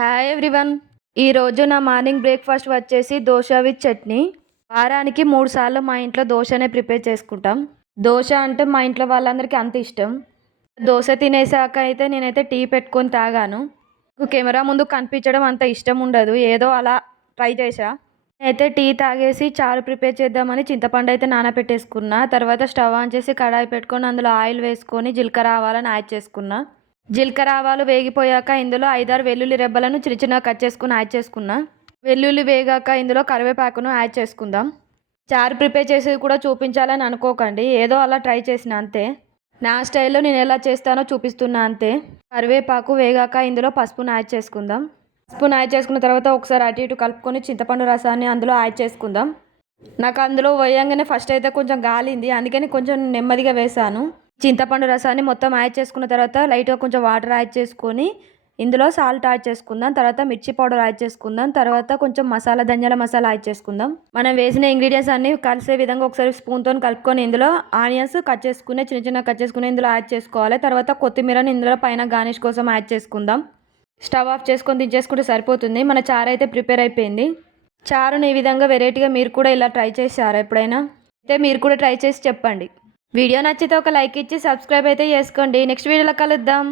Hi everyone. ఈరోజు నా morning breakfast వచ్చేసి దోశ విత్ చట్నీ. వారానికి 3 సార్లు మా ఇంట్లో దోశనే ప్రిపేర్ చేసుకుంటాం. దోశ అంటే మా ఇంట్లో వాళ్ళందరికీ అంత ఇష్టం. దోశ తినేసాక అయితే నేనైతే టీ పెట్టుకొని తాగాను. నాకు కెమెరా ముందు కనిపించడం అంత ఇష్టం ఉండదు. ఏదో అలా ట్రై చేశా. నేనైతే టీ తాగేసి చారు ప్రిపేర్ చేద్దామని చింతపండు అయితే నానబెట్టేసుకున్నా. తర్వాత స్టవ్ ఆన్ చేసి కడాయి పెట్టుకొని అందులో ఆయిల్ వేసుకొని జీలకర్ర ఆవాలను యాడ్ చేసుకున్నా. జీలకర్ర ఆవాలు వేగిపోయాక ఇందులో 5-6 వెల్లుల్లి రెబ్బలను చిన్న చిన్నగా కట్ చేసుకుని యాడ్ చేసుకున్నా. వెల్లుల్లి వేగాక ఇందులో కరివేపాకును యాడ్ చేసుకుందాం. చారు ప్రిపేర్ చేసేది కూడా చూపించాలని అనుకోకండి, ఏదో అలా ట్రై చేసిన అంతే. నా స్టైల్లో నేను ఎలా చేస్తానో చూపిస్తున్నా అంతే. కరివేపాకు వేగాక ఇందులో పసుపును యాడ్ చేసుకుందాం. పసుపును యాడ్ చేసుకున్న తర్వాత ఒకసారి అటు ఇటు కలుపుకొని చింతపండు రసాన్ని అందులో యాడ్ చేసుకుందాం. నాకు అందులో వేయంగానే ఫస్ట్ అయితే కొంచెం గాలింది, అందుకని కొంచెం నెమ్మదిగా వేసాను. చింతపండు రసాన్ని మొత్తం యాడ్ చేసుకున్న తర్వాత లైట్గా కొంచెం వాటర్ యాడ్ చేసుకొని ఇందులో సాల్ట్ యాడ్ చేసుకుందాం. తర్వాత మిర్చి పౌడర్ యాడ్ చేసుకుందాం. తర్వాత కొంచెం ధనియాల మసాలా యాడ్ చేసుకుందాం. మనం వేసిన ఇంగ్రీడియంట్స్ అన్నీ కలిసే విధంగా ఒకసారి స్పూన్తో కలుపుకొని ఇందులో ఆనియన్స్ కట్ చేసుకుని చిన్న చిన్న కట్ చేసుకుని ఇందులో యాడ్ చేసుకోవాలి. తర్వాత కొత్తిమీరని ఇందులో పైన గార్నిష్ కోసం యాడ్ చేసుకుందాం. స్టవ్ ఆఫ్ చేసుకొని దించేసుకుంటే సరిపోతుంది. మన చారు అయితే ప్రిపేర్ అయిపోయింది. చారుని ఈ విధంగా వెరైటీగా మీరు కూడా ఇలా ట్రై చేశారా ఎప్పుడైనా? అయితే మీరు కూడా ట్రై చేసి చెప్పండి. వీడియో నచ్చితే ఒక లైక్ ఇచ్చి సబ్స్క్రైబ్ అయితే చేసుకోండి. నెక్స్ట్ వీడియోలో కలుద్దాం.